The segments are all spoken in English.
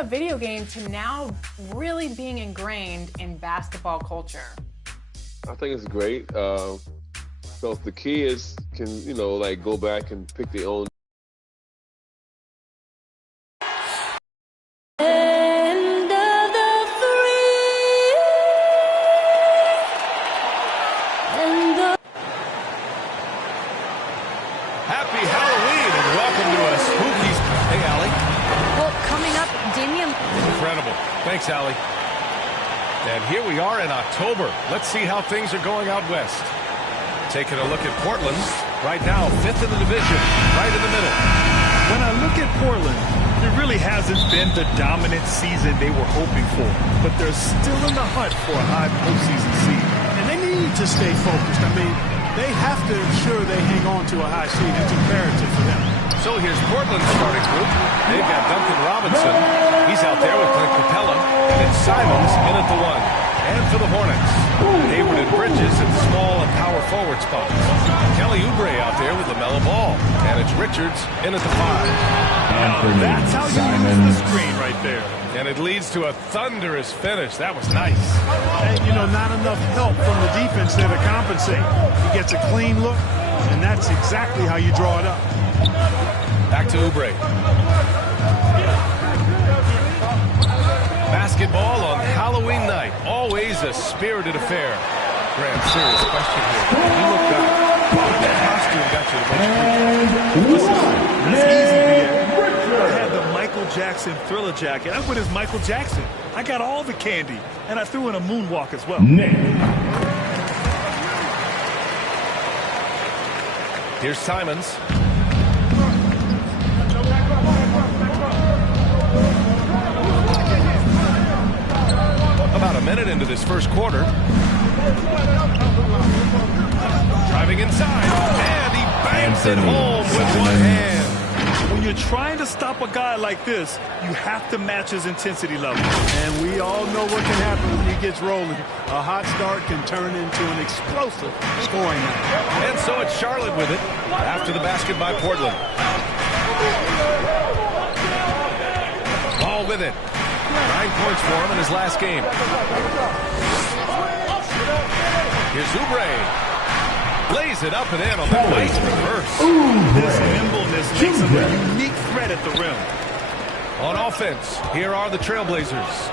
a video game to now really being ingrained in basketball culture? I think it's great. So if the kids can, like go back and pick their own. Happy Halloween and welcome to a spooky... Hey, Allie. Well, coming up, Damian... Incredible. Thanks, Allie. And here we are in October. Let's see how things are going out west. Taking a look at Portland. Right now, 5th in the division, right in the middle. When I look at Portland, it really hasn't been the dominant season they were hoping for. But they're still in the hunt for a high postseason seed. And they need to stay focused. I mean, they have to ensure they hang on to a high seed. It's imperative for them. So here's Portland's starting group. They've got Duncan Robinson. He's out there with Clint Capella. And Simons in at the 1. And for the Hornets, Hayward and Bridges in small and power forward spots. Kelly Oubre out there with LaMelo Ball. And it's Richards in at the 5. That's how you use the screen right there. And it leads to a thunderous finish. That was nice. And, not enough help from the defense there to compensate. He gets a clean look, and that's exactly how you draw it up. Back to Oubre. Basketball on Halloween night. Always a spirited affair. Graham, serious question here. When you look back, what costume got you the most? Listen, it's easy here. I had the Michael Jackson Thriller jacket. I went as Michael Jackson. I got all the candy, and I threw in a moonwalk as well. Here's Simons. About a minute into this first quarter. Driving inside, and he bangs it home with one hand. When you're trying to stop a guy like this, you have to match his intensity level. And we all know what can happen when he gets rolling. A hot start can turn into an explosive scoring night. And so it's Charlotte with it after the basket by Portland. Ball with it. 9 points for him in his last game. Here's Oubre. Lays it up and in on the nice reverse. This nimbleness makes him a unique threat at the rim. On offense, here are the Trailblazers.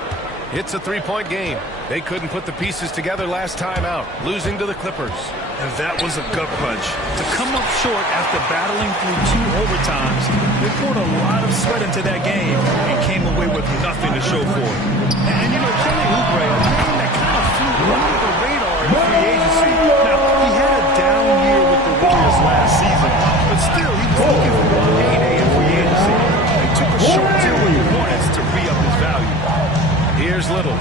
It's a 3-point game. They couldn't put the pieces together last time out, losing to the Clippers. And that was a gut punch. To come up short after battling through 2 overtimes, they poured a lot of sweat into that game and came away with nothing to show for it. And Kelly Oubre, a name that kind of flew under the radar in free agency. Now, he had a down year with the Warriors last season, but still, he was looking for a payday in free agency. They took a short deal with the Hornets to re-up his value. Here's Little.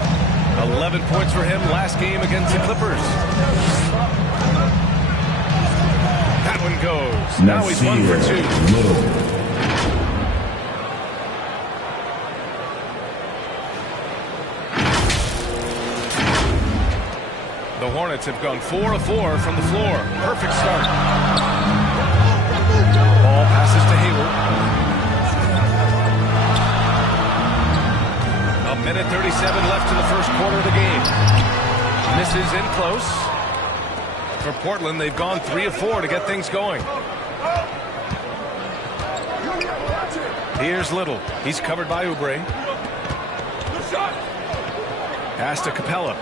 11 points for him last game against the Clippers. That one goes. Now he's 1 for 2. Little. The Hornets have gone 4 of 4 from the floor. Perfect start. Ball passes to Hayward. A minute 37 left in the first quarter of the game. Misses in close. For Portland, they've gone 3 of 4 to get things going. Here's Little. He's covered by Oubre. Pass to Capella.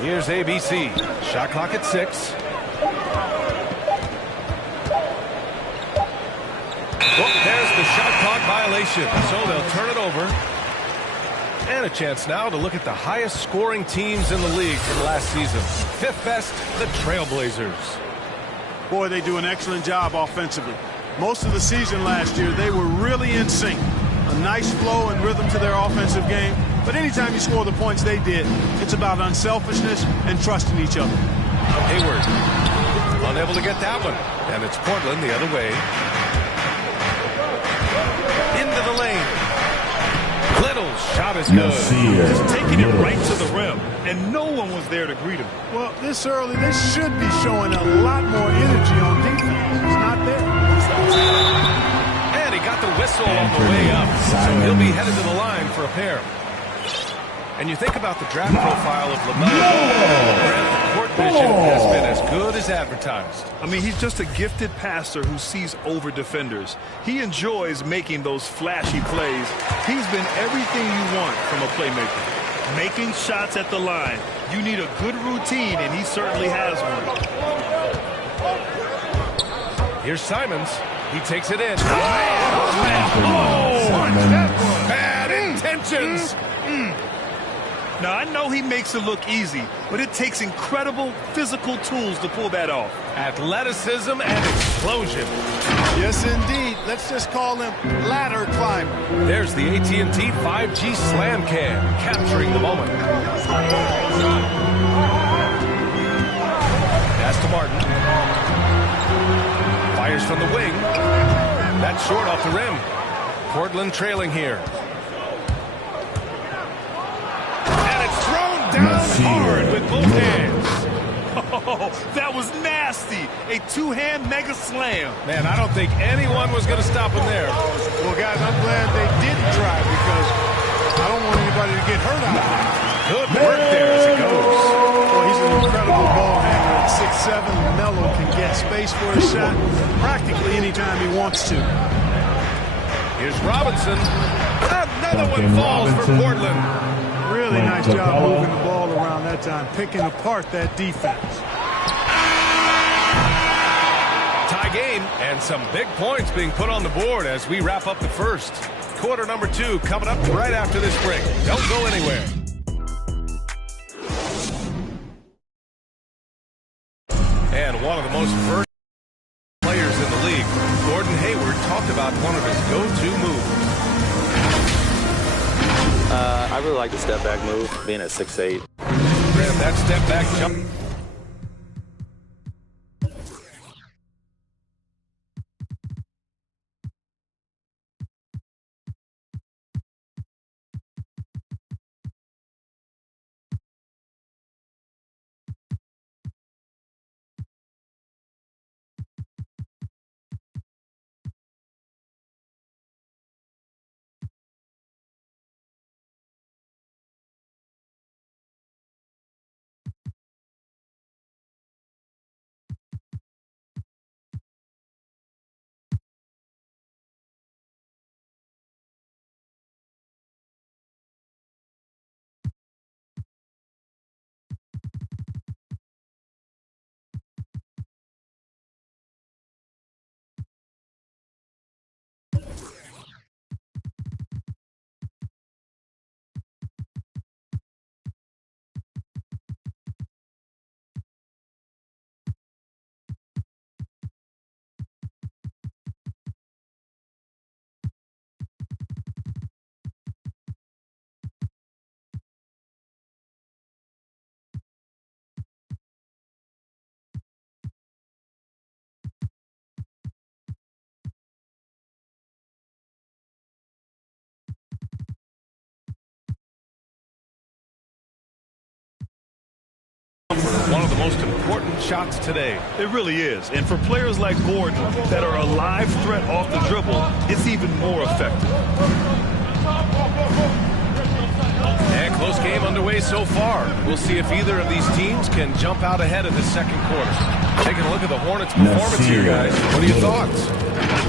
Here's ABC. Shot clock at 6. Oh, there's the shot clock violation. So they'll turn it over. And a chance now to look at the highest scoring teams in the league from last season. 5th best, the Trailblazers. Boy, they do an excellent job offensively. Most of the season last year, they were really in sync. A nice flow and rhythm to their offensive game. But anytime you score the points they did, it's about unselfishness and trusting each other. Hayward, unable to get that one. And it's Portland the other way. Into the lane. Little shot is good. Just taking it right to the rim. And no one was there to greet him. Well, this early, they should be showing a lot more energy on defense. It's not there. And he got the whistle on the way up, so he'll be headed to the line for a pair. And you think about the draft profile of LaMelo Ball, the court vision has been as good as advertised. I mean, he's just a gifted passer who sees over defenders. He enjoys making those flashy plays. He's been everything you want from a playmaker. Making shots at the line. You need a good routine, and he certainly has one. Here's Simons. He takes it in. Bad intentions. Now, I know he makes it look easy, but it takes incredible physical tools to pull that off. Athleticism and explosion. Yes, indeed. Let's just call him ladder climber. There's the AT&T 5G Slam Cam, capturing the moment. Pass to Martin. Fires from the wing. That's short off the rim. Portland trailing here. Down hard with both hands. Oh, that was nasty. A two-hand mega slam. Man, I don't think anyone was going to stop him there. Well, guys, I'm glad they didn't try because I don't want anybody to get hurt out there. Good work there as it goes. Well, he's an incredible ball handler at 6'7". Melo can get space for a shot practically anytime he wants to. Here's Robinson. Another one falls for Portland. Really nice job moving the ball around that time, picking apart that defense. Tie game and some big points being put on the board as we wrap up the first. Quarter number 2 coming up right after this break. Don't go anywhere. And one of the most versatile players in the league, Gordon Hayward, talked about one of his go-to moves. I really like the step back move, being at 6'8". Grab that step back jump. One of the most important shots today. It really is. And for players like Gordon that are a live threat off the dribble, it's even more effective. And close game underway so far. We'll see if either of these teams can jump out ahead of the second quarter. Taking a look at the Hornets' performance here, guys. What are your thoughts?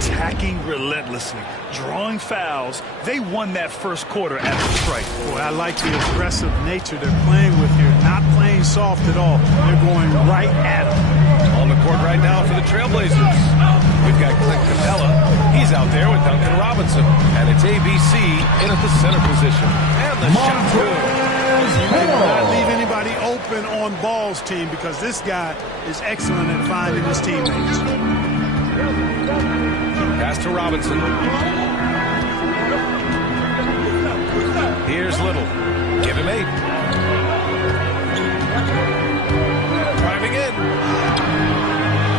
Attacking relentlessly, drawing fouls. They won that first quarter at the stripe. Boy, I like the aggressive nature they're playing with here. Not playing soft at all. They're going right at them. On the court right now for the Trailblazers. We've got Clint Capella. He's out there with Duncan Robinson. And it's ABC in at the center position. And the shot's good. You cannot leave anybody open on Ball's team because this guy is excellent at finding his teammates. Pass to Robinson. Here's Little. Give him 8. Driving in.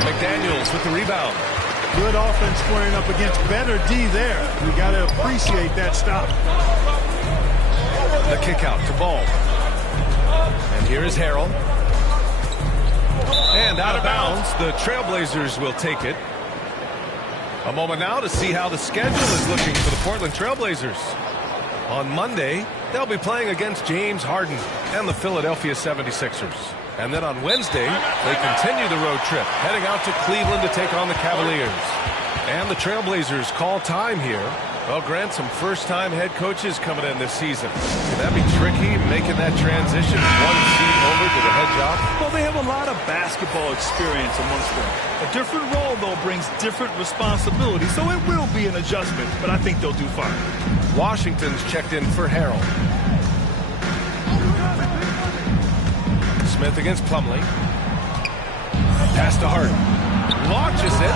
McDaniels with the rebound. Good offense squaring up against better D there. We got to appreciate that stop. The kick out to Ball. And here is Harrell. And out of bounds, the Trailblazers will take it. A moment now to see how the schedule is looking for the Portland Trailblazers. On Monday, they'll be playing against James Harden and the Philadelphia 76ers. And then on Wednesday, they continue the road trip, heading out to Cleveland to take on the Cavaliers. And the Trailblazers call time here. Well, Grant, some first-time head coaches coming in this season. Can that be tricky, making that transition from one seat over to the head job? Well, they have a lot of basketball experience amongst them. A different role, though, brings different responsibilities, so it will be an adjustment, but I think they'll do fine. Washington's checked in for Harrell. Smith against Plumlee. Pass to Harden. Launches it.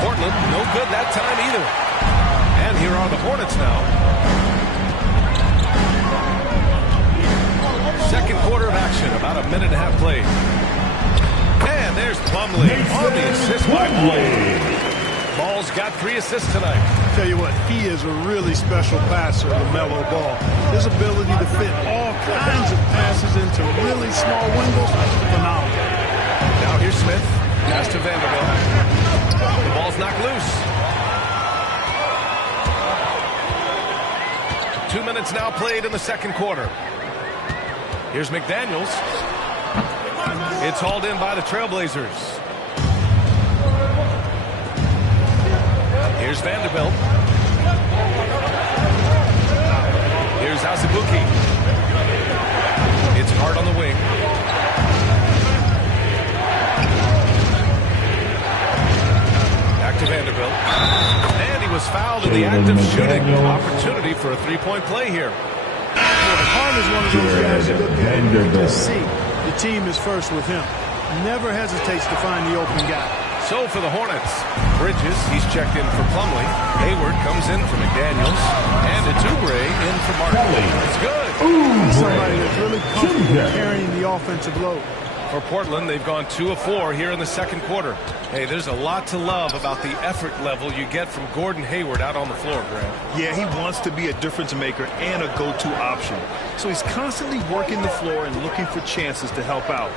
Portland, no good that time either. And here are the Hornets now. Second quarter of action, about a minute and a half played. And there's Plumlee on the assist by Ball. Ball's got 3 assists tonight. Tell you what, he is a really special passer, LaMelo Ball. His ability to fit all kinds of passes into really small windows, phenomenal. Now here's Smith. Pass to Vanderbilt. The ball's knocked loose. 2 minutes now played in the second quarter. Here's McDaniels. It's hauled in by the Trailblazers. Here's Vanderbilt. Here's Azubuike. It's Hart on the wing. Back to Vanderbilt. And he was fouled in the act of shooting. Opportunity for a three-point play here. Hart is one of those guys you look at and you just see the team is first with him. Never hesitates to find the open guy. So for the Hornets, Bridges, he's checked in for Plumlee. Hayward comes in for McDaniels. And it's Oubre in for Martin. It's good. Somebody that's really comfortable carrying the offensive load. For Portland, they've gone 2 of 4 here in the second quarter. Hey, there's a lot to love about the effort level you get from Gordon Hayward out on the floor, Grant. Yeah, he wants to be a difference maker and a go-to option. So he's constantly working the floor and looking for chances to help out.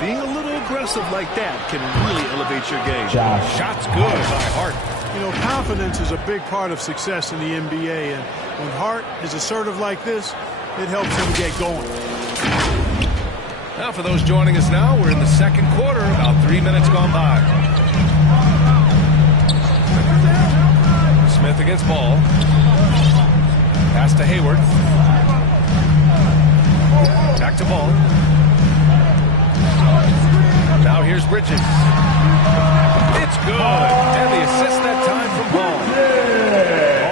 Being a little aggressive like that can really elevate your game. Shot's good by Hart. You know, confidence is a big part of success in the NBA, and when Hart is assertive like this, it helps him get going. Now for those joining us now, we're in the second quarter, about 3 minutes gone by. Smith against Ball. Pass to Hayward. Back to Ball. Now here's Bridges. It's good. And the assist that time from Ball.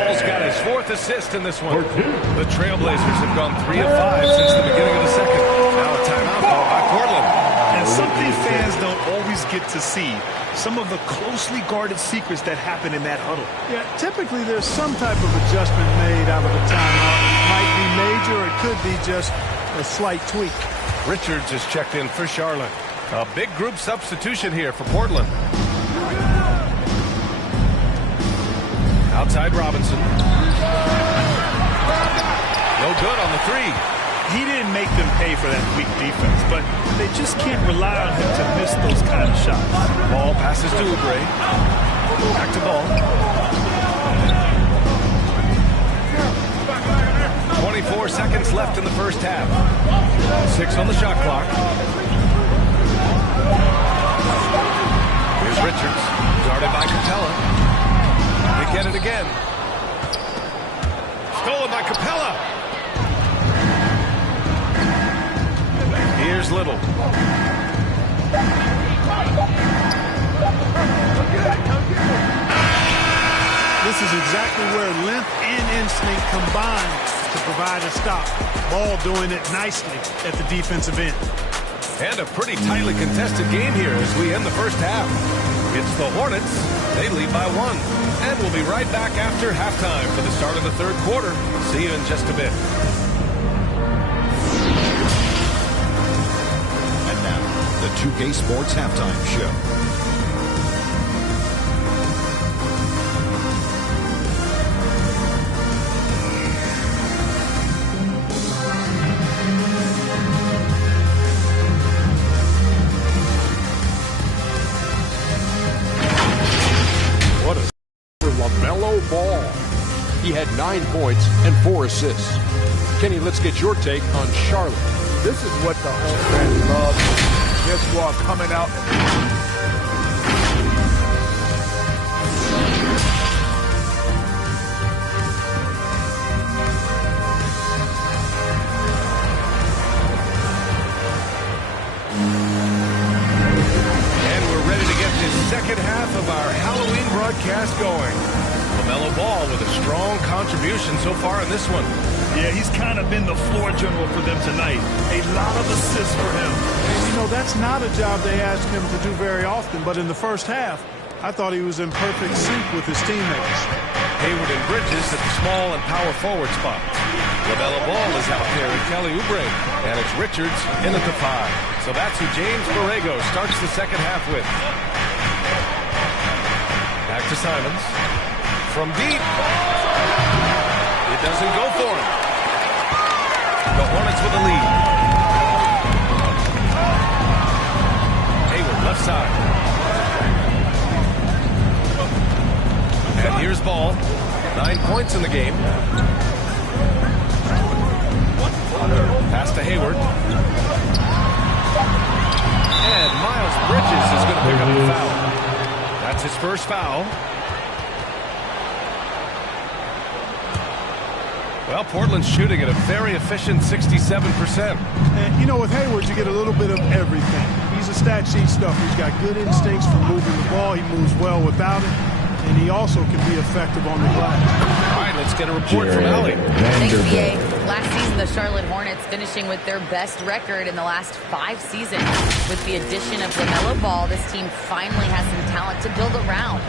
Ball's got his 4th assist in this one. The Trailblazers have gone 3 of 5 since the beginning of the second. Now a timeout called by Portland. And something fans don't always get to see. Some of the closely guarded secrets that happen in that huddle. Yeah, typically there's some type of adjustment made out of a timeout. It might be major, or it could be just a slight tweak. Richards is checked in for Charlotte. A big group substitution here for Portland. Outside Robinson. No good on the 3. He didn't make them pay for that weak defense, but they just can't rely on him to miss those kind of shots. Ball passes to Oubre. Back to Ball. 24 seconds left in the first half. 6 on the shot clock. Here's Richards, guarded by Capella. They get it again. Stolen by Capella. Here's Little. This is exactly where length and instinct combine to provide a stop. Ball doing it nicely at the defensive end. And a pretty tightly contested game here as we end the first half. It's the Hornets. They lead by 1. And we'll be right back after halftime for the start of the third quarter. See you in just a bit. And now, the 2K Sports Halftime Show. He had 9 points and 4 assists. Kenny, let's get your take on Charlotte. This is what the home fans love. Their squad coming out. Second half of our Halloween broadcast going. LaMelo Ball with a strong contribution so far in this one. Yeah, he's kind of been the floor general for them tonight. A lot of assists for him. And, you know, that's not a job they ask him to do very often, but in the first half, I thought he was in perfect sync with his teammates. Hayward and Bridges at the small and power forward spot. LaMelo Ball is out there with Kelly Oubre, and it's Richards in at the 5. So that's who James Borrego starts the second half with. Back to Simons. From deep. It doesn't go for him. The Hornets with the lead. Hayward left side. And here's Ball. 9 points in the game. Pass to Hayward. And Miles Bridges is going to pick up the foul. That's his first foul. Well, Portland's shooting at a very efficient 67%. And, you know, with Hayward, you get a little bit of everything. He's a stat sheet stuffer. He's got good instincts for moving the ball. He moves well without it. And he also can be effective on the glass. All right, let's get a report from Allie. Thanks, BA. Last season, the Charlotte Hornets finishing with their best record in the last 5 seasons. With the addition of LaMelo Ball, this team finally has some talent to build around,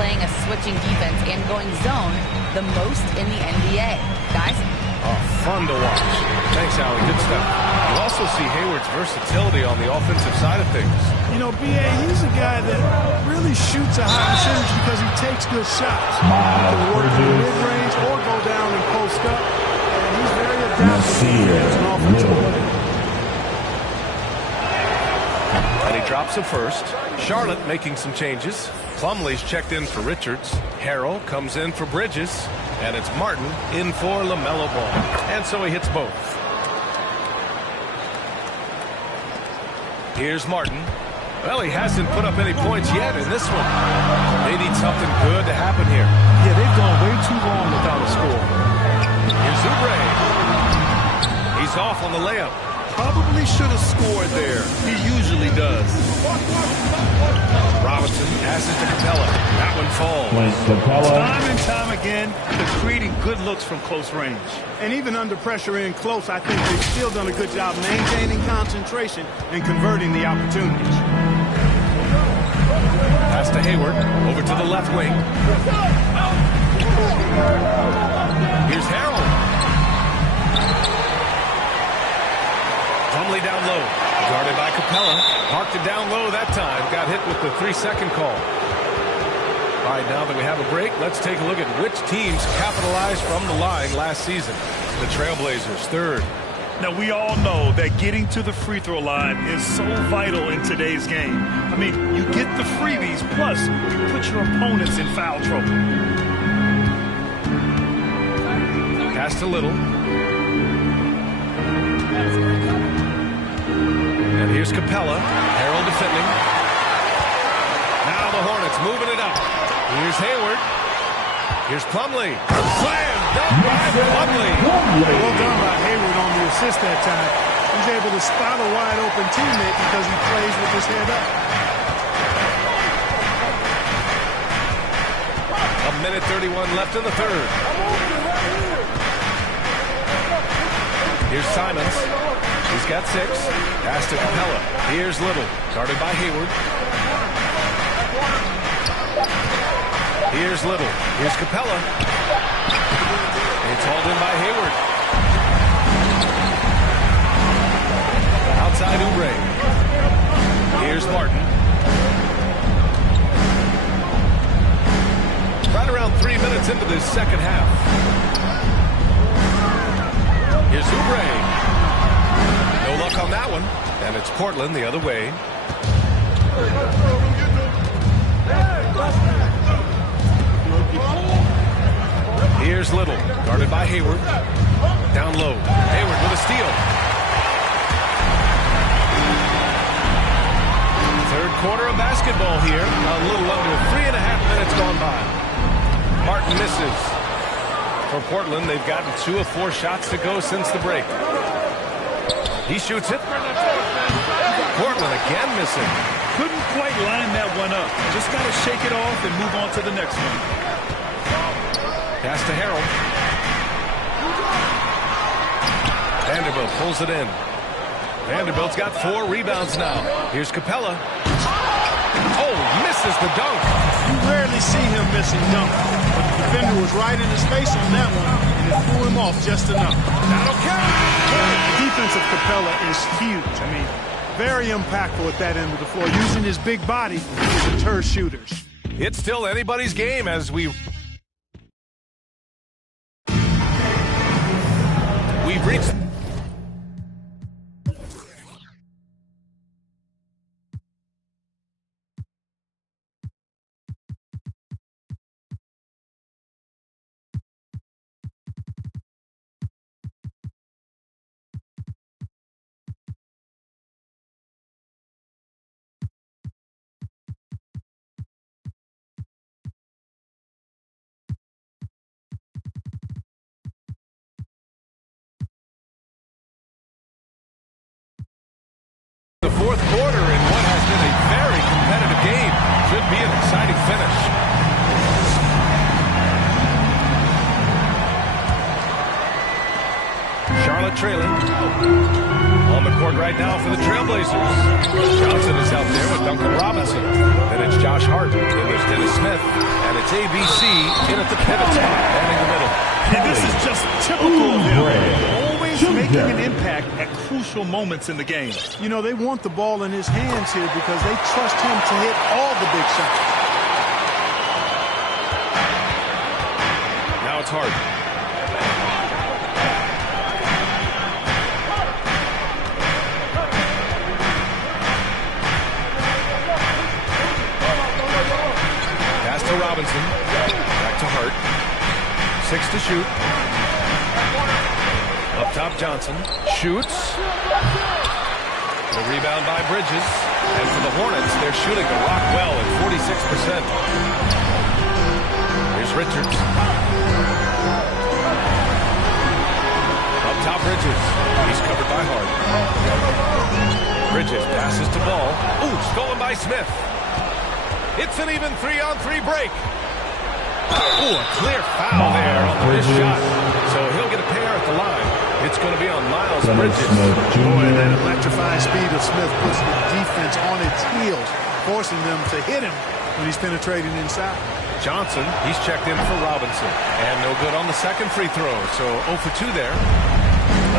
playing a switching defense and going zone the most in the NBA. Guys? Oh, fun to watch. Thanks, Allie. Good stuff. You also see Hayward's versatility on the offensive side of things. You know, B.A., he's a guy that really shoots a high percentage because he takes good shots. He can work in the mid-range or go down and post up. And he's very adaptable as an offensive player. And he drops it first. Charlotte making some changes. Plumlee's checked in for Richards. Harrell comes in for Bridges. And it's Martin in for LaMelo Ball. And so he hits both. Here's Martin. Well, he hasn't put up any points yet in this one. They need something good to happen here. Yeah, they've gone way too long without a score. Here's Oubre. He's off on the layup. Probably should have scored there. He usually does. Robinson passes to Capella. That one falls. Time and time again, they're creating good looks from close range. And even under pressure in close, I think they've still done a good job maintaining concentration and converting the opportunities. Pass to Hayward. Over to the left wing. Here's Harrell. Plumlee down low. Guarded by Capella. Parked it down low that time. Got hit with the 3-second call. All right, now that we have a break, let's take a look at which teams capitalized from the line last season. The Trailblazers, third. Now, we all know that getting to the free throw line is so vital in today's game. I mean, you get the freebies, plus you put your opponents in foul trouble. Pass to Little. And here's Capella. Harrell defending. Now the Hornets moving it up. Here's Hayward. Here's Plumlee. Slam dunk by Plumlee. Well done by Hayward on the assist that time. He's able to spot a wide open teammate because he plays with his head up. 1:31 left in the third. Here's Simons. He's got 6. Pass to Capella. Here's Little. Guarded by Hayward. Here's Little. Here's Capella. It's hauled in by Hayward. Outside Oubre. Here's Martin. Right around 3 minutes into this second half. Here's Oubre. No luck on that one. And it's Portland the other way. Here's Here's Little, guarded by Hayward. Down low. Hayward with a steal. Third quarter of basketball here. A little under 3.5 minutes gone by. Martin misses. For Portland, they've gotten 2 of 4 shots to go since the break. He shoots it. Portland again missing. Couldn't quite line that one up. Just got to shake it off and move on to the next one. Pass to Harrell. Vanderbilt pulls it in. Vanderbilt's got 4 rebounds now. Here's Capella. Oh, misses the dunk. You rarely see him missing dunk. But the defender was right in his face on that one, and it threw him off just enough. That'll count. The defense of Capella is huge. I mean, very impactful at that end of the floor, using his big body to deter shooters. It's still anybody's game as we've reached. The fourth quarter in what has been a very competitive game. Should be an exciting finish. Charlotte trailing. On the court right now for the Trailblazers. Johnson is out there with Duncan Robinson. Then it's Josh Hart. Then there's Dennis Smith. And it's ABC in at the pivot spot and in the middle. And this is just typical of him. Always making an impact at crucial moments in the game. You know, they want the ball in his hands here because they trust him to hit all the big shots. Now it's Hart. Pass to Robinson. Back to Hart. 6 to shoot. Up top, Johnson shoots. The rebound by Bridges. And for the Hornets, they're shooting the rock well at 46%. Here's Richards. Up top, Bridges. He's covered by Hart. Bridges passes to Ball. Ooh, stolen by Smith. It's an even 3-on-3 break. Ooh, a clear foul there on the missed shot. So he'll get a pair at the line. It's going to be on Miles Bridges. Boy, that electrifying speed of Smith puts the defense on its heels, forcing them to hit him when he's penetrating inside. Johnson, he's checked in for Robinson. And no good on the second free throw. So 0 for 2 there.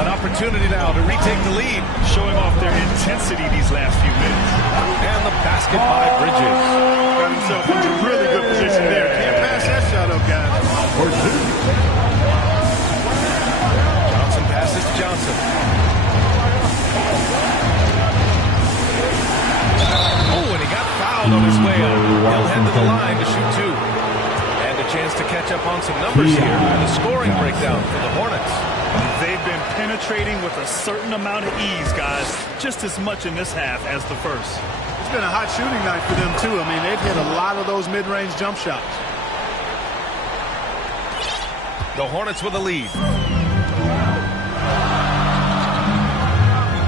An opportunity now to retake the lead. Showing off their intensity these last few minutes. And the basket by Bridges. Got himself into a really good position there. Can't pass that shot up, guys. Johnson passes to Johnson. Oh, and he got fouled on his way up. He'll head to the line to shoot 2. And a chance to catch up on some numbers here. And a scoring breakdown for the Hornets. They've been penetrating with a certain amount of ease, guys. Just as much in this half as the first. It's been a hot shooting night for them, too. I mean, they've hit a lot of those mid-range jump shots. The Hornets with a lead.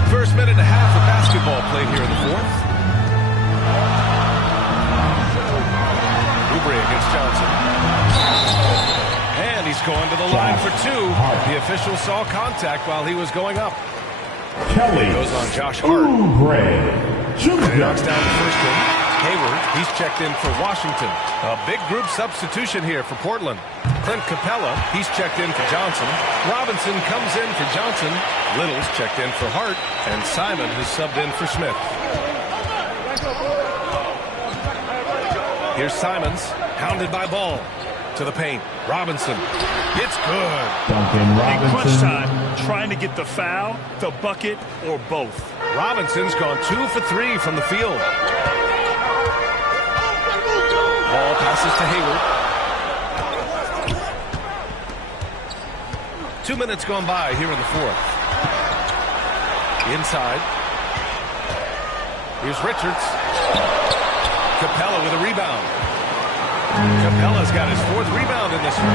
First minute and a half of basketball played here in the fourth. Oubre against Johnson. And he's going to the line for 2. The official saw contact while he was going up. Kelly goes on Josh Hart. And he knocks down the first one. Hayward, he's checked in for Washington. A big group substitution here for Portland. Clint Capella, he's checked in for Johnson. Robinson comes in for Johnson. Little's checked in for Hart. And Simon has subbed in for Smith. Here's Simons, hounded by Ball. To the paint. Robinson. It's good. Duncan Robinson. In crunch time, trying to get the foul, the bucket, or both. Robinson's gone 2 for 3 from the field. Ball passes to Hayward. 2 minutes gone by here in the fourth. Inside. Here's Richards. Capella with a rebound. Capella's got his fourth rebound in this one.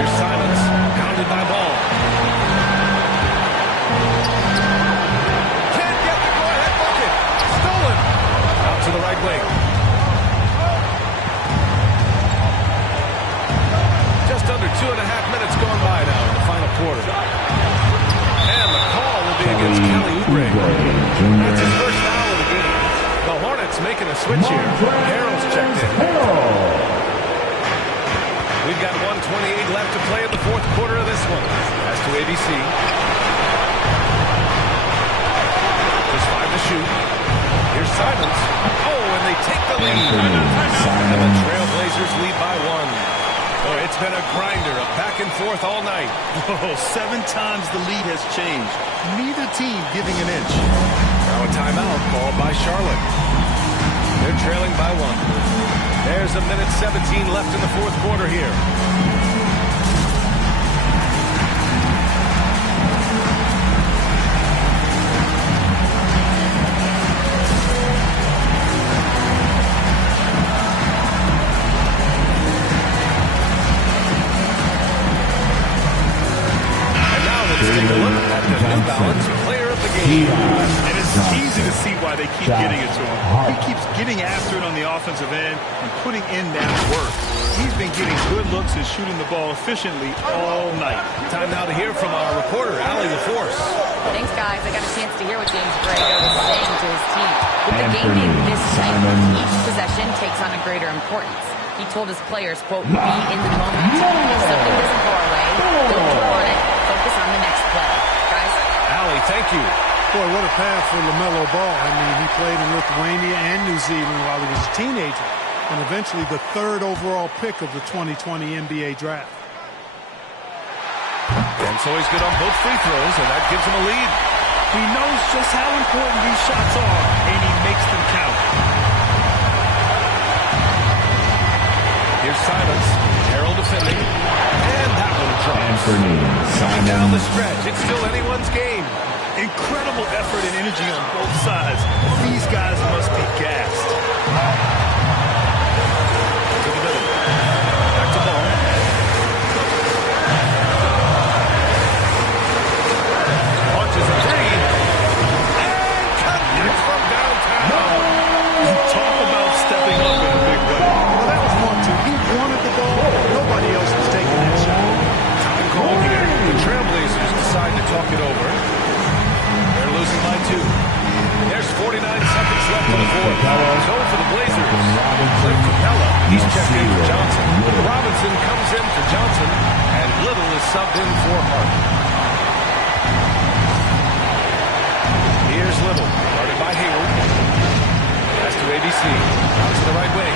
Here's Simons, pounded by Ball. Can't get the go-ahead bucket. Stolen. Out to the right wing. Just under 2.5 minutes gone by now in the final quarter. And the call will be against Kelly Oubre. That's his first foul of the game. The Hornets making a switch here. Harrell's checked in. We've got 1:28 left to play in the fourth quarter of this one. Pass to ABC. Just 5 to shoot. Here's Simons. Oh, and they take the lead. And the Trailblazers lead by 1. Oh, it's been a grinder, a back and forth all night. Oh, 7 times the lead has changed. Neither team giving an inch. Now a timeout called by Charlotte. They're trailing by 1. There's a minute 17 left in the fourth quarter here. Take a look at the New Balance player of the game. And it's easy to see why they keep getting it to him. He keeps getting after it on the offensive end and putting in that work. He's been getting good looks and shooting the ball efficiently all night. Time now to hear from our reporter, Allie LaForce. Thanks, guys. I got a chance to hear what James Borrego was saying to his team. With the game being this tight, each possession takes on a greater importance. He told his players, quote, be in the moment. If something doesn't go our way, don't dwell on it. Focus on the next play. Guys? Allie, thank you. Boy, what a path for LaMelo Ball. I mean, he played in Lithuania and New Zealand while he was a teenager, and eventually the 3rd overall pick of the 2020 NBA draft. And so he's good on both free throws, and that gives him a lead. He knows just how important these shots are, and he makes them count. Here's Simons. Harrell defending. And that one drops. Coming down the stretch. It's still anyone's game. Incredible effort and energy on both sides. These guys must be gassed. To the middle. Back to Ball. Launches a 3. And connects from downtown. Talk about stepping up in a big way. Well, that was 1-2. He wanted the ball. Nobody else was taking that shot. Time call here. The Trailblazers decide to talk it over. They're losing by 2. There's 49 seconds left in the fourth. So for the Blazers, Clint Capella, he's checked in for Johnson. Robinson comes in for Johnson, and Little is subbed in for Hart. Here's Little, guarded by Hayward. Pass to ABC, out to the right wing.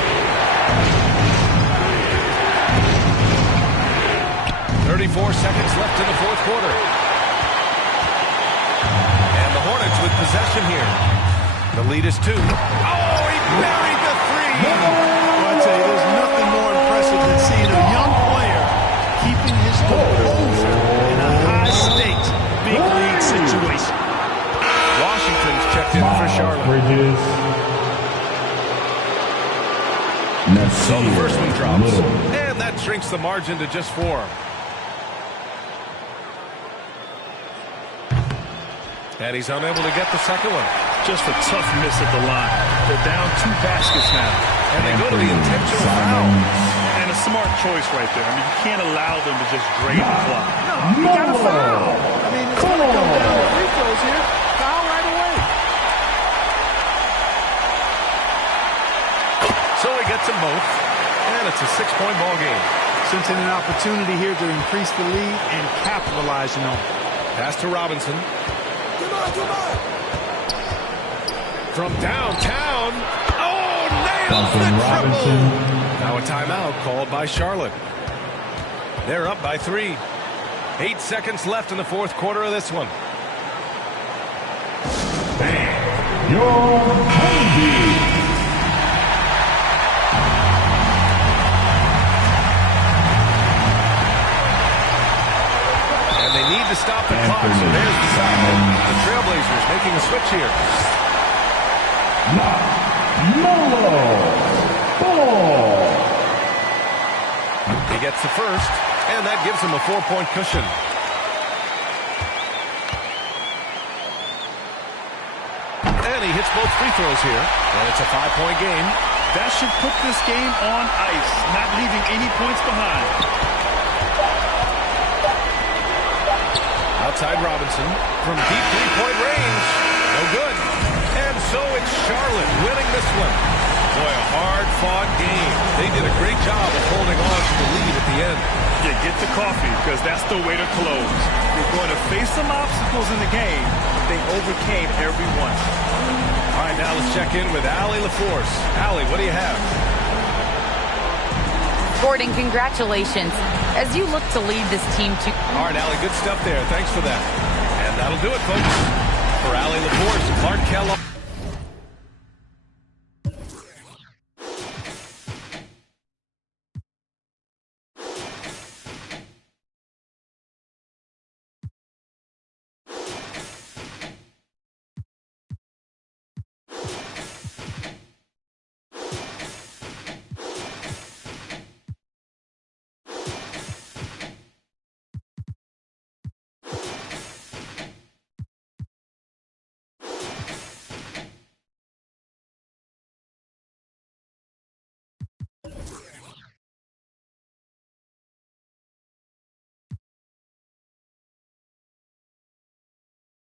34 seconds left in the fourth quarter. And the Hornets with possession here. The lead is 2. Oh, he buried the 3. Well, I tell you, there's nothing more impressive than seeing a young player keeping his composure in a high-stakes, big league situation. Washington's checked in for Charlotte. Bridges. So the first one drops. And that shrinks the margin to just 4. And he's unable to get the second one. Just a tough miss at the line. They're down 2 baskets now. And they go to the intentional foul. And a smart choice right there. I mean, you can't allow them to just drain the clock. No, you got to foul. I mean, it's going to come down to free throws here. Foul right away. So he gets them both. And it's a 6-point ball game. Sensing an opportunity here to increase the lead and capitalizing on it. Pass to Robinson. From downtown. Oh, nails the triple. Now a timeout called by Charlotte. They're up by 3. 8 seconds left in the fourth quarter of this one. You're hungry. to stop the clock, so there's the foul. The Trailblazers making a switch here. He gets the first, and that gives him a 4-point cushion. And he hits both free throws here, and it's a 5-point game. That should put this game on ice, not leaving any points behind. Outside Robinson from deep three-point range. No good. And so it's Charlotte winning this one. Boy, a hard-fought game. They did a great job of holding on to the lead at the end. Yeah, get the coffee, because that's the way to close. You're going to face some obstacles in the game. They overcame every one. All right, now let's check in with Allie LaForce. Allie, what do you have? Gordon, congratulations as you look to lead this team to... All right, Allie, good stuff there. Thanks for that. And that'll do it, folks. For Allie LaForce, Clark Kellogg.